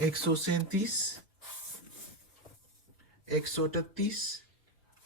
137, 138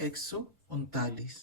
139,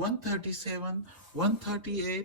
137, 138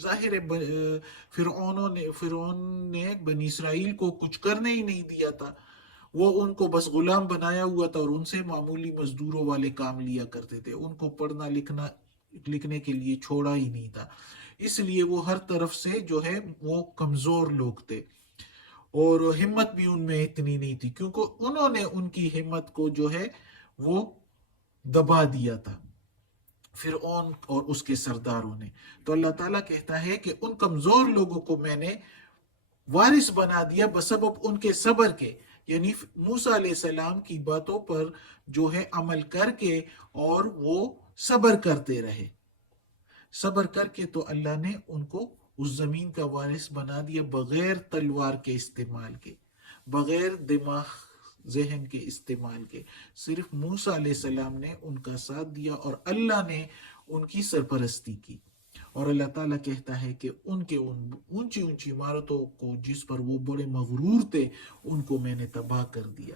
ظاہر ہے فرعون نے بنی اسرائیل کو کچھ کرنے ہی نہیں دیا تھا، وہ ان کو بس غلام بنایا ہوا تھا اور ان سے معمولی مزدوروں والے کام لیا کرتے تھے، ان کو پڑھنا لکھنے کے لیے چھوڑا ہی نہیں تھا، اس لیے وہ ہر طرف سے جو ہے وہ کمزور لوگ تھے، اور ہمت بھی ان میں اتنی نہیں تھی، کیونکہ انہوں نے ان کی ہمت کو جو ہے وہ دبا دیا تھا، فرعون اور اس کے سرداروں نے۔ تو اللہ تعالیٰ کہتا ہے کہ ان کمزور لوگوں کو میں نے وارث بنا دیا بسبب ان کے صبر کے، یعنی موسیٰ علیہ السلام کی باتوں پر جو ہے عمل کر کے، اور وہ صبر کرتے رہے، صبر کر کے تو اللہ نے ان کو اس زمین کا وارث بنا دیا، بغیر تلوار کے استعمال کے، بغیر دماغ ذہن کے استعمال کے، صرف موسیٰ علیہ السلام نے ان کا ساتھ دیا اور اللہ نے ان کی سرپرستی کی۔ اور اللہ تعالیٰ کہتا ہے کہ ان کے ان اونچی اونچی عمارتوں کو جس پر وہ بڑے مغرور تھے، ان کو میں نے تباہ کر دیا۔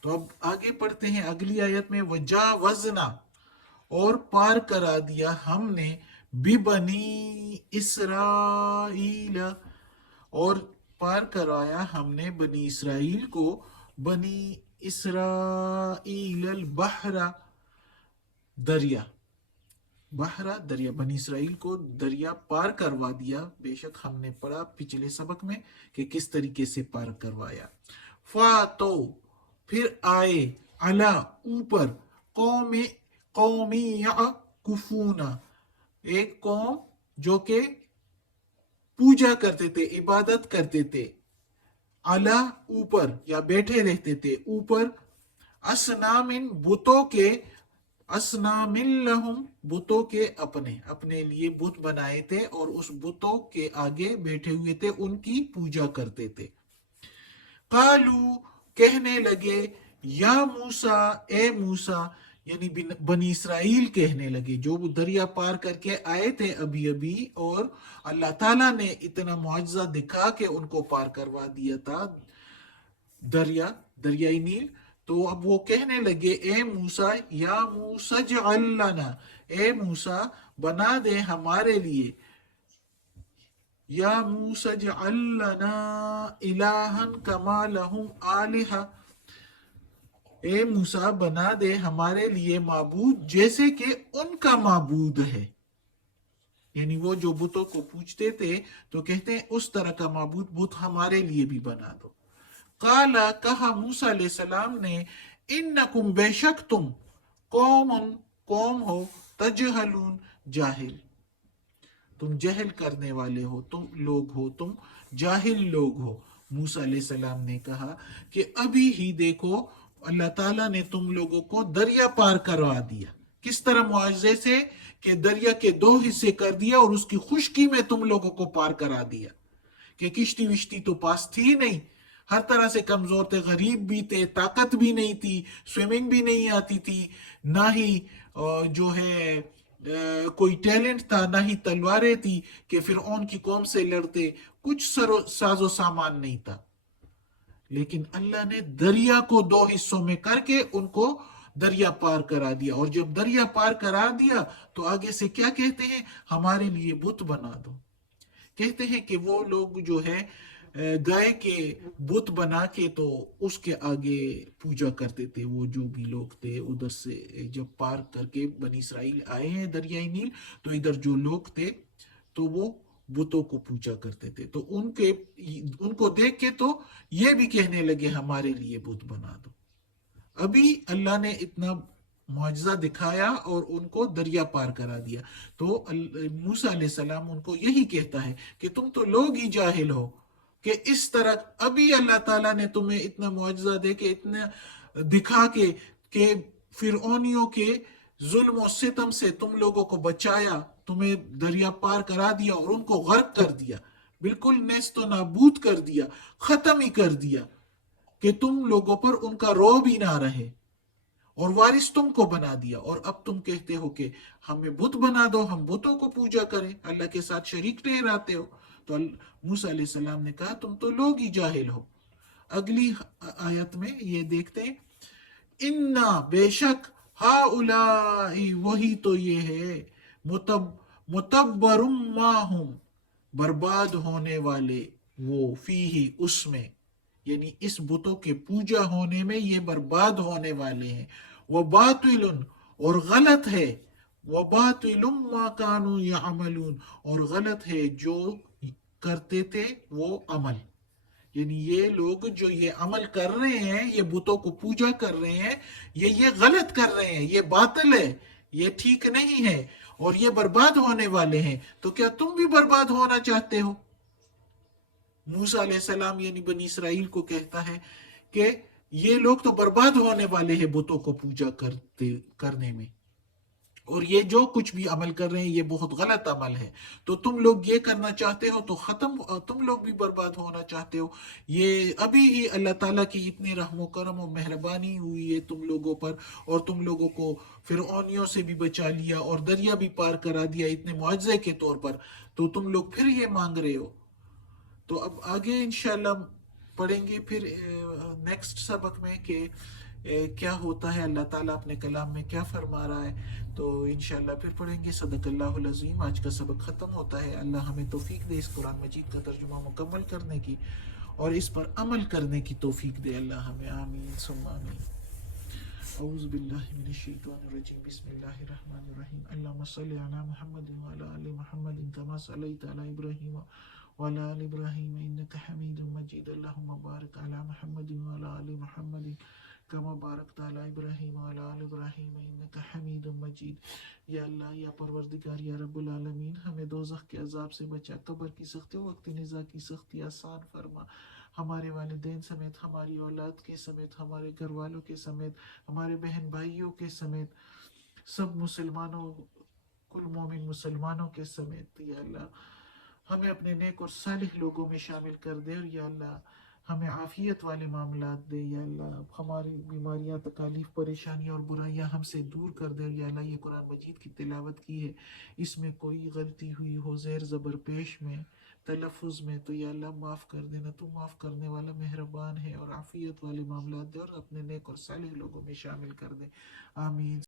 تو اب آگے پڑھتے ہیں اگلی آیت میں، وَجَاوَزْنَا، اور پار کرا دیا ہم نے، بِبَنِی اسرائیل، اور پار کرایا ہم نے بنی اسرائیل کو، بنی اسرائیل البحر، دریا، دریا، بنی اسرائیل کو دریا پار کروا دیا، بے شک ہم نے پڑھا پچھلے سبق میں کہ کس طریقے سے پار کروایا۔ فاتو، پھر آئے، علا، اوپر، قومی یعکفون، ایک قوم جو کہ پوجا کرتے تھے، عبادت کرتے تھے، علا، اوپر، یا بیٹھے رہتے تھے اوپر، اسنام، بتوں کے، اسنام لہم، بتوں کے اپنے لیے بت بنائے تھے اور اس بتوں کے آگے بیٹھے ہوئے تھے، ان کی پوجا کرتے تھے۔ قالو، کہنے لگے، یا موسیٰ، اے موسیٰ، یعنی بنی اسرائیل کہنے لگے جو دریا پار کر کے آئے تھے ابھی ابھی، اور اللہ تعالیٰ نے اتنا معجزہ دکھا کے ان کو پار کروا دیا تھا، دریائے نیل۔ تو اب وہ کہنے لگے، اے موسیٰ، یا موسیٰ اجعل لنا، اے موسیٰ بنا دے ہمارے لیے، یا موسیٰ اجعل لنا الہا کما لہم آلہہ، اے موسیٰ بنا دے ہمارے لیے معبود جیسے کہ ان کا معبود ہے، یعنی وہ جو بتوں کو پوجتے تھے تو کہتے ہیں اس طرح کا معبود بت ہمارے لیے بھی بنا دو۔ قالا، کہا موسیٰ علیہ السلام نے، انکم، بے شک تم، قوم ہو، تجہلون، جاہل، تم جہل کرنے والے ہو، تم لوگ ہو، تم جاہل لوگ ہو۔ موسیٰ علیہ السلام نے کہا کہ ابھی ہی دیکھو اللہ تعالیٰ نے تم لوگوں کو دریا پار کروا دیا، کس طرح معاوضے سے کہ دریا کے 2 حصے کر دیا اور اس کی خشکی میں تم لوگوں کو پار کرا دیا، کہ کشتی وشتی تو پاس تھی نہیں، ہر طرح سے کمزور تھے، غریب بھی تھے، طاقت بھی نہیں تھی، سوئمنگ بھی نہیں آتی تھی، نہ ہی جو ہے کوئی ٹیلنٹ تھا، نہ ہی تلواریں تھی کہ فرعون کی قوم سے لڑتے، کچھ ساز و سامان نہیں تھا، لیکن اللہ نے دریا کو 2 حصوں میں کر کے ان کو دریا پار کرا دیا، اور جب دریا پار کرا دیا تو آگے سے کیا کہتے ہیں، ہمارے لیے بت بنا دو۔ کہتے ہیں کہ وہ لوگ جو ہے گائے کے بت بنا کے تو اس کے آگے پوجا کرتے تھے، وہ جو بھی لوگ تھے ادھر سے جب پار کر کے بنی اسرائیل آئے ہیں دریائے نیل، تو ادھر جو لوگ تھے تو وہ بتوں کو پوجا کرتے تھے، تو ان کو دیکھ کے تو یہ بھی کہنے لگے ہمارے لیے بت بنا دو۔ ابھی اللہ نے اتنا معجزہ دکھایا اور ان کو دریا پار کرا دیا، تو موسیٰ علیہ السلام ان کو یہی کہتا ہے کہ تم تو لوگ ہی جاہل ہو، کہ اس طرح ابھی اللہ تعالیٰ نے تمہیں اتنا معجزہ دے کے، اتنا دکھا کے کہ فرعونیوں کے ظلم و ستم سے تم لوگوں کو بچایا، تمہیں دریا پار کرا دیا اور ان کو غرق کر دیا، بالکل نیست و نابود کر دیا، ختم ہی کر دیا، کہ تم لوگوں پر ان کا رعب ہی نہ رہے، اور وارث تم کو بنا دیا، اور اب تم کہتے ہو کہ ہمیں بت بنا دو، ہم بتوں کو پوجا کریں، اللہ کے ساتھ شریک ٹھہراتے ہو۔ تو موسیٰ علیہ السلام نے کہا تم تو لوگ ہی جاہل ہو۔ اگلی آیت میں یہ دیکھتے ہیں، انا، بے شک، ہاؤلائی، وہی تو یہ ہے، متبرم ماہم، برباد ہونے والے وہ، فیہی اس میں، یعنی اس بتوں کے پوجا ہونے میں یہ برباد ہونے والے ہیں، وباطل، اور غلط ہے، وباطل ما کانوا یعملون، اور غلط ہے جو کرتے تھے وہ عمل، یعنی یہ لوگ جو یہ عمل کر رہے ہیں، یہ بتوں کو پوجا کر رہے ہیں، یہ غلط کر رہے ہیں، یہ باطل ہے، یہ ٹھیک نہیں ہے، اور یہ برباد ہونے والے ہیں، تو کیا تم بھی برباد ہونا چاہتے ہو؟ موسیٰ علیہ السلام یعنی بنی اسرائیل کو کہتا ہے کہ یہ لوگ تو برباد ہونے والے ہیں بتوں کو پوجا کرنے میں، اور یہ جو کچھ بھی عمل کر رہے ہیں یہ بہت غلط عمل ہے، تو تم لوگ یہ کرنا چاہتے ہو تو تم لوگ بھی برباد ہونا چاہتے ہو۔ یہ ابھی ہی اللہ تعالیٰ کی اتنی رحم و کرم و مہربانی ہوئی ہے تم لوگوں پر، اور تم لوگوں کو فرعونیوں سے بھی بچا لیا اور دریا بھی پار کرا دیا اتنے معجزے کے طور پر، تو تم لوگ پھر یہ مانگ رہے ہو۔ تو اب آگے انشاءاللہ پڑھیں گے پھر نیکسٹ سبق میں کہ کیا ہوتا ہے، اللہ تعالیٰ اپنے کلام میں کیا فرما رہا ہے، تو انشاءاللہ پھر پڑھیں گے۔ صدق اللہ العظیم۔ آج کا سبق ختم ہوتا ہے۔ اللہ ہمیں توفیق دے اس قرآن مجید کا ترجمہ مکمل کرنے کی اور اس پر عمل کرنے کی توفیق دے اللہ ہمیں، آمین ثم آمین۔ اعوذ باللہ من الشیطان الرجیم، بسم اللہ الرحمن الرحیم۔ اللہم صلی علی محمد وعلی آل محمد کما صلیت علی ابراہیم وعلی آل ابراہیم انک حمید مجید۔ اللہم بارک علی محمد وعلی آل محمد کما بارکت علی ابراہیم وعلی آل ابراہیم انک حمید مجید۔ یا اللہ، یا پروردگار، یا رب العالمین، ہمیں دوزخ کے عذاب سے بچا، قبر کی سختی، وقت نزا کی سختی آسان فرما، ہمارے والدین سمیت، ہماری اولاد کے سمیت، ہمارے گھر والوں کے سمیت، ہمارے بہن بھائیوں کے سمیت، سب مسلمانوں، کل مومن مسلمانوں کے سمیت، یا اللہ ہمیں اپنے نیک اور صالح لوگوں میں شامل کر دے، اور یا اللہ ہمیں عافیت والے معاملات دے، یا اللہ ہماری بیماریاں، تکالیف، پریشانیاں اور برائیاں ہم سے دور کر دے، اور یا اللہ یہ قرآن مجید کی تلاوت کی ہے، اس میں کوئی غلطی ہوئی ہو زیر زبر پیش میں، تلفظ میں، تو یا اللہ معاف کر دینا، تو معاف کرنے والا مہربان ہے، اور عافیت والے معاملات دے اور اپنے نیک اور صالح لوگوں میں شامل کر دے، آمین۔